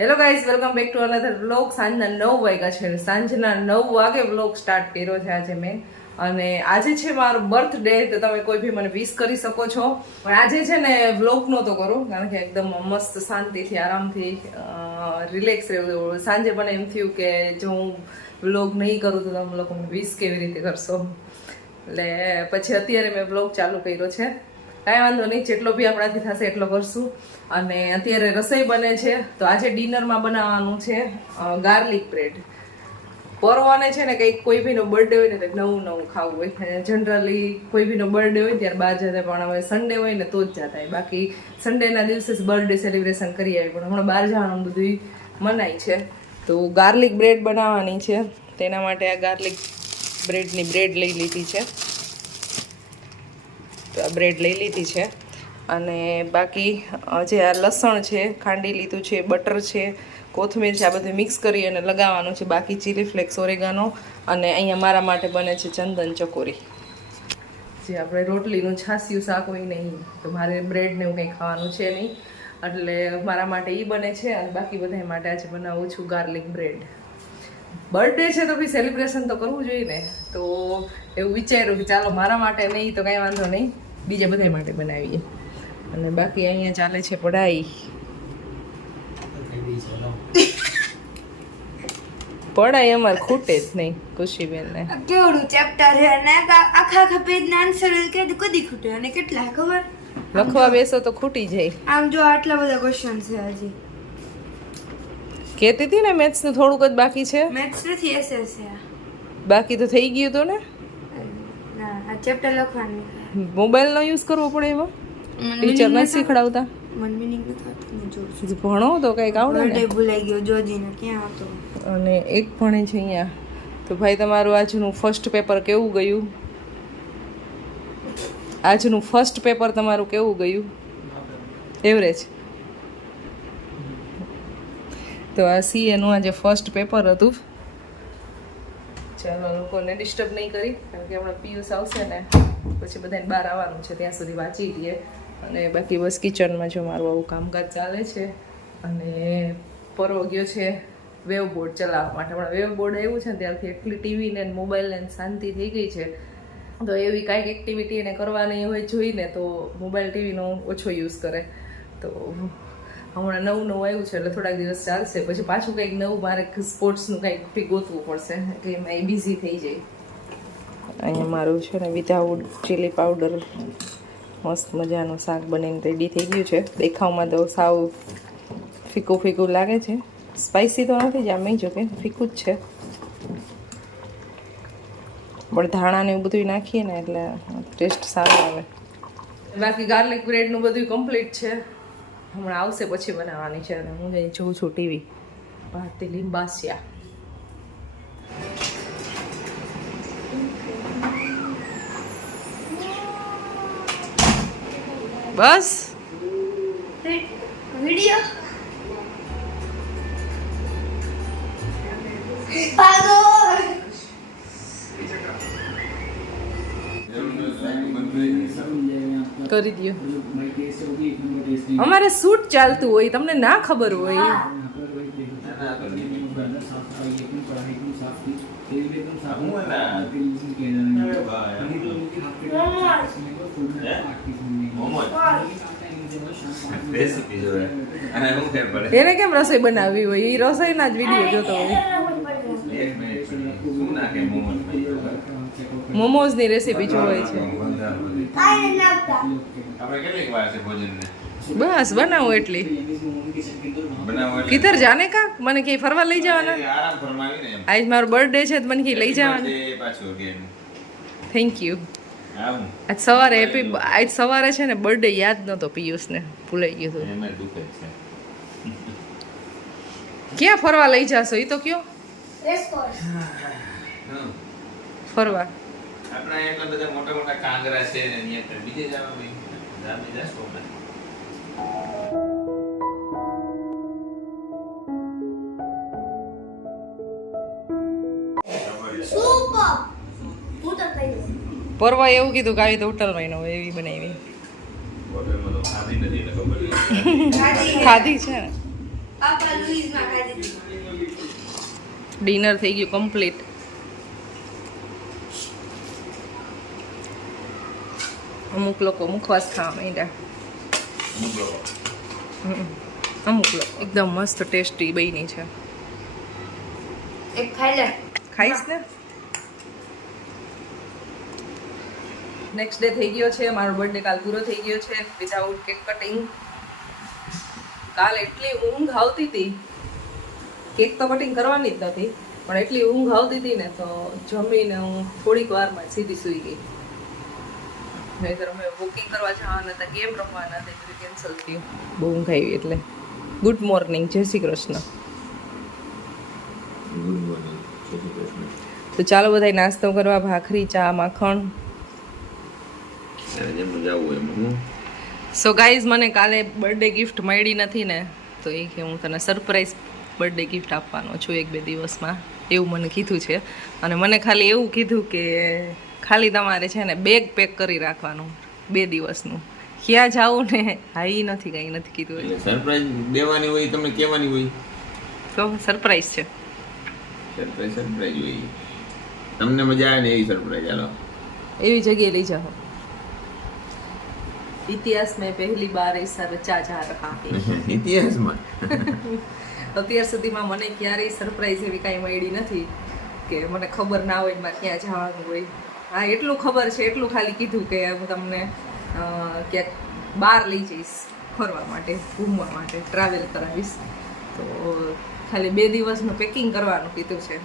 Hello guys welcome back to another vlog સાંજના નવ વાગ્યા છે. સાંજના નવ વાગે વ્લોગ સ્ટાર્ટ કર્યો છે આજે મેં. અને આજે છે મારો બર્થડે તો તમે કોઈ બી મને વિશ કરી શકો છો. પણ આજે છે ને વ્લોગ નહોતો કરું, કારણ કે એકદમ મસ્ત શાંતિથી, આરામથી રિલેક્સ રહેવું સાંજે મને એમ થયું કે જો હું વ્લોગ નહીં કરું, તો તમે લોકો વિશ કેવી રીતે કરશો? એટલે પછી અત્યારે મેં વ્લોગ ચાલુ કર્યો છે. કાંઈ વાંધો નહીં, જેટલો બી આપણાથી થશે એટલો કરશું. અને અત્યારે રસોઈ બને છે, તો આજે ડિનરમાં બનાવવાનું છે ગાર્લિક બ્રેડ. પરવાને છે ને કંઈક કોઈ ભીનો બર્થડે હોય ને તો નવું નવું ખાવું હોય. જનરલી કોઈ ભીનો બર્થડે હોય ત્યારે બહાર જતા પણ હવે સન્ડે હોય ને તો જ જતા હોય. બાકી સન્ડેના દિવસે જ બર્થડે સેલિબ્રેશન કરી આવી પણ હમણાં બહાર જવાનું બધું મનાય છે. તો ગાર્લિક બ્રેડ બનાવવાની છે, તેના માટે આ ગાર્લિક બ્રેડની બ્રેડ લઈ લીધી છે. આ બ્રેડ લઈ લીધી છે. અને બાકી જે આ લસણ છે, ખાંડી લીધું છે, બટર છે, કોથમીર છે, આ બધું મિક્સ કરી અને લગાવવાનું છે. બાકી ચીલી ફ્લેક્સ ઓરેગાનો અને અહીંયા મારા માટે બને છે ચંદન ચકોરી. જે આપણે રોટલીનું છાસિયું શાક હોય નહીં તો મારે બ્રેડ ને એવું કંઈ ખાવાનું છે નહીં. એટલે મારા માટે એ બને છે અને બાકી બધા માટે આજે બનાવું છું ગાર્લિક બ્રેડ. બર્થડે છે તો ભાઈ સેલિબ્રેશન તો કરવું જોઈએ ને. તો એવું વિચાર્યું કે ચાલો મારા માટે નહીં તો કાંઈ વાંધો નહીં. બીજા બધા માટે બનાવીએ. અને બાકી અહીંયા ચાલે છે પઢાઈ. પઢાઈ અમારે ખૂટે જ નહીં ખુશીબેનને. કેવડું ચેપ્ટર છે? અને આખા આખા પેજ ના આન્સર કે કદી ખૂટે? અને કેટલા ખબર? લખવા બેસો તો ખૂટી જાય. આમ જો આટલા બધા ક્વેશ્ચન છે હજી. કહેતી હતી ને મેથ્સનું થોડુંક જ બાકી છે. મેથ્સ નથી એસએસ બાકી તો થઈ ગયું ને ના? આ ચેપ્ટર લખવાનું. મોબાઈલનો યુઝ કરવો પડે એમાં ટીચર નથી શીખડાવતા મન મિનિંગ નથી ભણો તો કંઈક આવડે ને. ભૂલાઈ ગયો જોજીને ક્યાં હતો? અને એક ભણે છે અહીંયા. તો ભાઈ તમારું આજનું ફર્સ્ટ પેપર કેવું ગયું? આજનું ફર્સ્ટ પેપર તમારું કેવું ગયું? એવરેજ તો આ સીએનું આજે ફર્સ્ટ પેપર હતું. ચાલો લોકોને ડિસ્ટર્બ નહીં કરી, કારણ કે હમણાં પિયુષ આવશે ને, પછી બધાને બહાર આવવાનું છે, ત્યાં સુધી વાંચી દઈએ અને બાકી બસ કિચનમાં જો મારું આવું કામકાજ ચાલે છે, અને પરવો ગયો છે વેવ બોર્ડ ચલાવવા માટે. હમણાં વેવ બોર્ડ આવ્યું છે ને, ત્યારથી એટલી ટીવી ને મોબાઈલ શાંતિ થઈ ગઈ છે. તો એવી કાંઈક એક્ટિવિટી એને કરવાની હોય જોઈને તો મોબાઈલ ટીવીનો ઓછો યુઝ કરે. તો હમણાં નવું નવું આવ્યું છે એટલે થોડાક દિવસ ચાલશે. પછી પાછું કંઈક નવું મારે સ્પોર્ટ્સનું કંઈક ફી ગોતવું પડશે. એટલે એમાં એ બિઝી થઈ જાય. અહીંયા મારું છે ને વિધાઉટ ચીલી પાવડર મસ્ત મજાનું શાક બનીને રેડી થઈ ગયું છે. દેખાવમાં તો સાવ ફીકું ફીકું લાગે છે. સ્પાઇસી તો નથી જ આમ જો કે ફીકું જ છે. પણ ધાણા ને એવું બધું નાખીએ ને એટલે ટેસ્ટ સારો આવે. બાકી ગાર્લિક બ્રેડનું બધું કમ્પ્લીટ છે. હમણાં આવશે પછી બનાવવાની છે અને હું જઈ જોઉં છું ટીવી. ભારતી લીંબાસિયા. બસ. વિડિયો. કરી દો અમારે શૂટ ચાલતું હોય તમને ના ખબર હોય. એને કેમ રસોઈ બનાવવી હોય? એ રસોઈના જ વીડિયો જોતો હોય. મોમોઝ મોમોઝની રેસીપી જોવાય છે. બસ બનાવું એટલી. કિધર જાને કા મને ક્યાંય ફરવા લઈ જવાના? આરામ ફરમાવીને આજ મારો બર્થડે છે તો મને ક્યાંય લઈ જવાના. થેન્ક યુ આજ સવારે હેપી આજ સવારે છે ને બર્થડે યાદ નહોતો પિયુષને. ભૂલાઈ ગયું હતું ક્યાં ફરવા લઈ જાશો? એ તો કયો? ફરવા. આપણા બધા મોટા મોટા કાંગરા છે ને અહીંયા બીજે જવા પરવા એવું કીધું કે આવી તો ઉટલ ન એવી બનાવી. ખાધી છે. ડિનર થઈ ગયું કમ્પ્લીટ અમુક લોકો મુખવાસ ખાવા માંડ્યા. અમુક લોકો. અમુક લોકો. એકદમ મસ્ત ટેસ્ટી બની છે. એક ખાઈ લે. ખાઈશ ને? નેક્સ્ટ ડે થઈ ગયો છે. મારો બર્થડે કાલ પૂરો થઈ ગયો છે. વિધાઉટ કેક કટિંગ કાલ એટલી ઊંઘ આવતી હતી. કેક તો કટિંગ કરવાની જ નથી પણ એટલી ઊંઘ આવતી હતી ને તો જમીને હું થોડીક વારમાં સીધી સૂઈ ગઈ. નહીતર અમે વોકિંગ કરવા જવાના હતા ગેમ રમવાના હતા એટલે કેન્સલ થયું. બહુ ઊંઘ આવી એટલે. ગુડ મોર્નિંગ જય શ્રી કૃષ્ણ. Good morning. જય શ્રી કૃષ્ણ. તો ચાલો બધા નાસ્તો કરવા ભાખરી ચા માખણ. સો ગાઈઝ મને કાલે બર્થડે ગિફ્ટ મળી નથી ને તો એ કે હું તને સરપ્રાઈઝ બર્થડે ગિફ્ટ આપવાનો છું એક બે દિવસમાં. એવું મને કીધું છે. અને મને ખાલી એવું કીધું કે ખાલી તમારે છે ને બેગ પેક કરી રાખવાનું બે દિવસનું. ક્યાં જાવું ને? હા એ નથી કઈ નથી કીધું. સરપ્રાઈઝ દેવાની હોય તમને કહેવાની હોય. તો સરપ્રાઈઝ છે. સરપ્રાઈઝ સરપ્રાઈઝ હોય. તમને મજા આવે ને એવી સરપ્રાઈઝ હાલો. એવી જગ્યાએ લઈ જાઓ. ઇતિહાસ મેં પહેલી બાર ऐसा રચા જા રહા ઇતિહાસમાં? અત્યાર સુધીમાં મને ક્યારેય સરપ્રાઈઝ એવી કાંઈ મળી નથી કે મને ખબર ના હોય મારે ક્યાં જવાનું હોય. હા, એટલું ખબર છે, એટલું ખાલી કીધું કે હું તમને ક્યાંક બહાર લઈ જઈશ ફરવા માટે, ઘૂમવા માટે ટ્રાવેલ કરાવીશ. તો ખાલી બે દિવસનું પેકિંગ કરવાનું કીધું છે.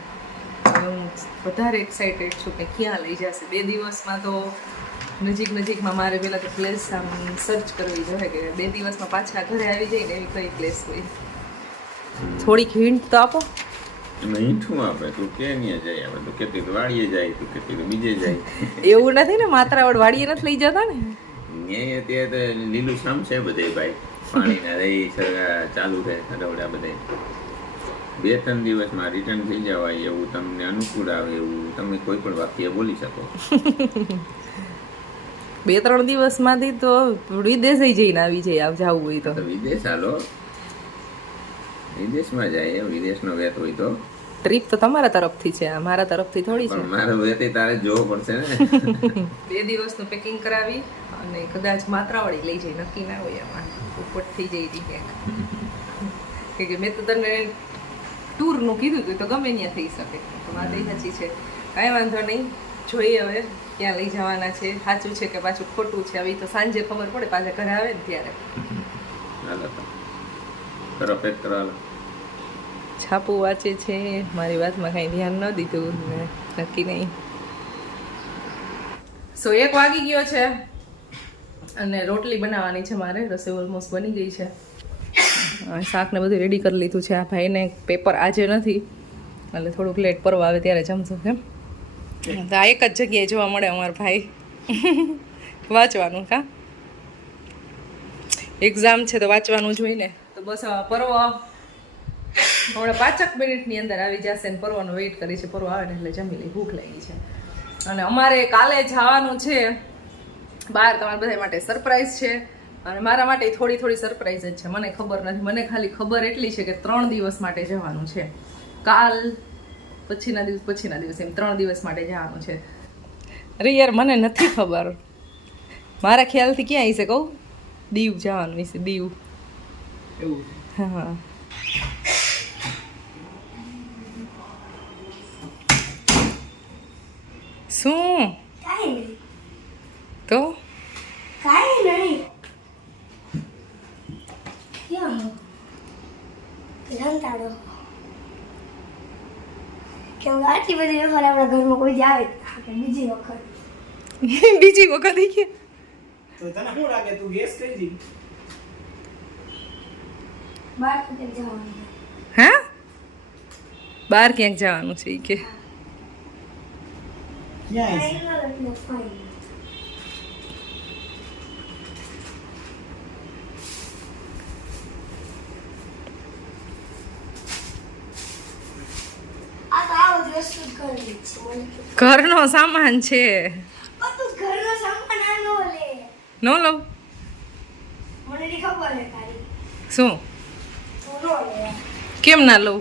હું વધારે એક્સાઇટેડ છું કે ક્યાં લઈ જશે. બે દિવસમાં તો નજીક નજીકમાં મારે પહેલાં તો પ્લેસ આમ સર્ચ કરવી જોઈએ કે બે દિવસમાં પાછા ઘરે આવી જાય ને એવી કઈ પ્લેસ હોય. થોડીક હિન્ટ તો આપો. એમાં હીઠું આપે તું કે નહીં જાય આપણે તો કેટલી તો વાડીએ જાય તું કેતી તો બીજે જાય એવું નથી ને માત્રાવડ વાળીએ નથી લઈ જતા ને? ન્યાય તે લીલું શામ છે બધે ભાઈ. પાણીના રહી સરગા ચાલુ રહે સરવડા બધે. બે ત્રણ દિવસમાં રિટર્ન થઈ જવાય એવું તમને અનુકૂળ આવે એવું તમે કોઈ પણ વાક્ય બોલી શકો. બે ત્રણ દિવસમાંથી તો વિદેશ જઈને આવી જાય આવ જવું હોય તો વિદેશ હાલો. વિદેશમાં જાય વિદેશનો વેત હોય તો? ટ્રીપ તો તમારા તરફથી છે આ મારા તરફથી થોડી છે. મારો વેત તારે જોવો પડશે ને? બે દિવસનું પેકિંગ કરાવી અને કદાચ માત્રાવાળી લઈ જઈ નક્કી ના હોય એમાં ઉપર થઈ જાય હતી ક્યાંક. કે કે મેં તો તને ટૂરનું કીધું હતું તો ગમે ત્યાં થઈ શકે. તો વાત એ સાચી છે. કાંઈ વાંધો નહીં જોઈએ હવે ક્યાં લઈ જવાના છે. સાચું છે કે પાછું ખોટું છે આવી તો સાંજે ખબર પડે પાછા ઘરે આવે ને ત્યારે. હાલો તો કરો પેક છાપું વાંચે છે મારી વાતમાં કાંઈ ધ્યાન ન દીધું નક્કી નહીં સો એક વાગી ગયો છે અને રોટલી બનાવવાની છે મારે રસોઈ ઓલમોસ્ટ બની ગઈ છે શાકને બધું રેડી કરી લીધું છે આ ભાઈને પેપર આજે નથી એટલે થોડુંક લેટ પરવા આવે ત્યારે જમશું કેમ આ એક જ જગ્યાએ જોવા મળે અમારા ભાઈ વાંચવાનું કા એક્ઝામ છે તો વાંચવાનું જોઈને તો બસ પર્વ હમણાં પાંચક મિનિટની અંદર આવી જશે ને પર્વનો વેઇટ કરી છે. પર્વ આવે ને એટલે જમી લઈ ભૂખ લાગી છે. અને અમારે કાલે જવાનું છે. બહાર તમારા બધા માટે સરપ્રાઈઝ છે. અને મારા માટે થોડી થોડી સરપ્રાઈઝ જ છે. મને ખબર નથી. મને ખાલી ખબર એટલી છે કે ત્રણ દિવસ માટે જવાનું છે. કાલ પછીના દિવસ પછીના દિવસ એમ ત્રણ દિવસ માટે જવાનું છે. અરે યાર મને નથી ખબર. મારા ખ્યાલથી ક્યાં આવી છે કહું? દીવ જવાનું વિશે દીવ. એવું હા. શું? કાંઈ નહીં. તો? કાંઈ નહીં. ક્યાં હો? કે આટલી બધી વખત આપણા ઘરમાં કોઈ આવે બીજી વખત. બીજી વખત તો તને શું લાગે તું ગેસ કરી દી. હા? બહાર ક્યાંક જવાનું છે કે. ઘરની જ છે મને તો. ઘરનો સામાન છે. ઘરનો સામાન આ નો લે. લઉં મને ની ખબર હે તારી. શું? કેમ ના લઉં?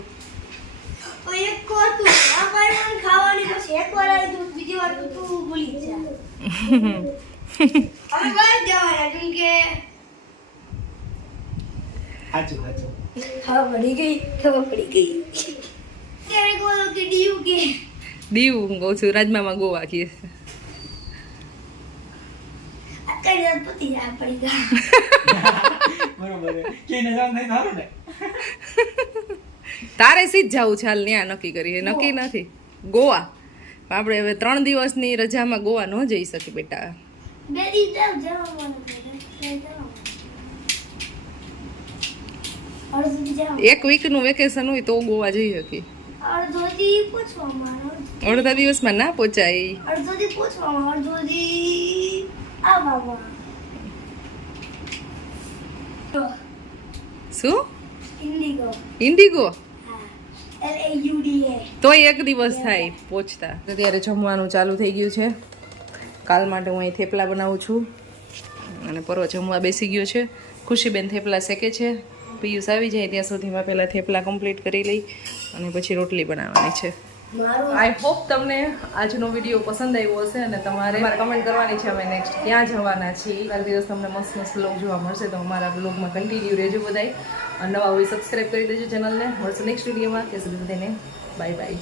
દીવ હું કહું છું રાજમામાં ગોવા કીએ છે બરોબર સારું ને? તારે સીધ જવું છે હાલ ત્યાં નક્કી કરીએ નક્કી નથી. ગોવા. આપણે હવે ત્રણ દિવસની રજામાં ગોવા ન જઈ શકીએ બેટા. એક વીકનું વેકેશન હોય તો ગોવા જઈ શકીએ. અડધો દિવસમાં ના પહોંચાય. અડધો દી અડધો દી આવવામાં તો શું? ઇન્ડિગો ઇન્ડિગો તોય એક દિવસ થાય પહોંચતા અત્યારે જમવાનું ચાલુ થઈ ગયું છે. કાલ માટે હું અહીં થેપલા બનાવું છું. અને પર્વ જમવા બેસી ગયો છે. ખુશીબેન થેપલા શેકે છે. પિયુષ આવી જાય ત્યાં સુધીમાં પહેલાં થેપલા કમ્પ્લીટ કરી લઈ અને પછી રોટલી બનાવવાની છે. આઈ હોપ તમને આજનો વીડિયો પસંદ આવ્યો હશે અને તમારે કમેન્ટ કરવાની છે અમે નેક્સ્ટ ક્યાં જવાના છીએ? કાલ દિવસ તમને મસ્ત મસ્ત બ્લોગ જોવા મળશે તો અમારા બ્લોગમાં કન્ટિન્યુ રહેજો બધાય. અને નવા હોય સબસ્ક્રાઈબ કરી દેજો ચેનલને મળશે નેક્સ્ટ વિડીયોમાં ત્યાં સુધી બધાને બાય બાય